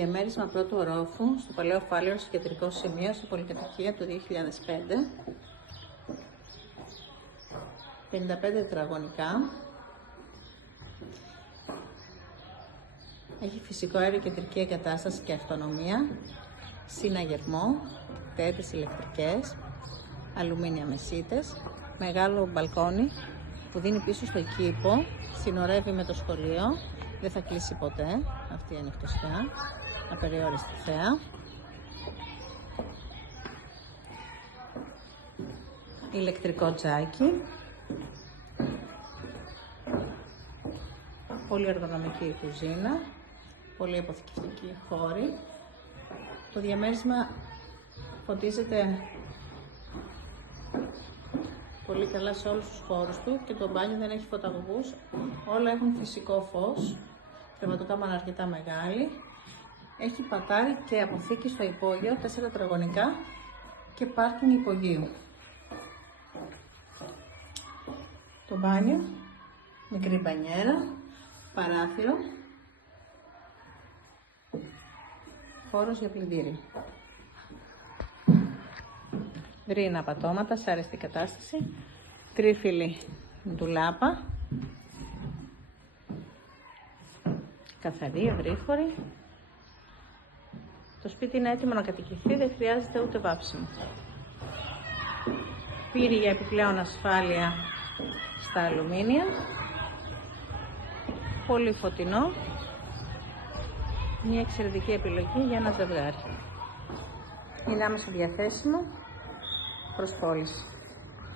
Διαμέρισμα πρώτου ορόφου στο Παλαιό Φάληρο, στο κεντρικό σημείο, στο πολυκατοικία του 2005. 55 τετραγωνικά. Έχει φυσικό αέριο, κεντρική εγκατάσταση και αυτονομία. Συναγερμό, τέτες ηλεκτρικές, αλουμίνια μεσίτες. Μεγάλο μπαλκόνι που δίνει πίσω στο κήπο, συνορεύει με το σχολείο. Δεν θα κλείσει ποτέ αυτή η ανοιχτοσιά, απεριόριστη θέα. Ηλεκτρικό τζάκι. Πολύ εργονομική η κουζίνα, πολύ αποθηκευτική χώρη. Το διαμέρισμα φωτίζεται πολύ καλά σε όλους τους χώρους του και το μπάνιο δεν έχει φωταγωγούς. Όλα έχουν φυσικό φως, κρεβατοκάμαρα αρκετά μεγάλη. Έχει πατάρι και αποθήκη στο υπόγειο, 4 τετραγωνικά και πάρκινγκ υπογείου. Το μπάνιο, μικρή μπανιέρα, παράθυρο, χώρος για πλυντήρι. Γκρίνα πατώματα σε αρεστή κατάσταση, τρίφυλλη ντουλάπα, καθαρή, ευρύχωρη. Το σπίτι είναι έτοιμο να κατοικηθεί, δεν χρειάζεται ούτε βάψιμο. Πύρη για επιπλέον ασφάλεια στα αλουμίνια. Πολύ φωτεινό. Μια εξαιρετική επιλογή για ένα ζευγάρι. Είναι άμεσα διαθέσιμο προς πώληση.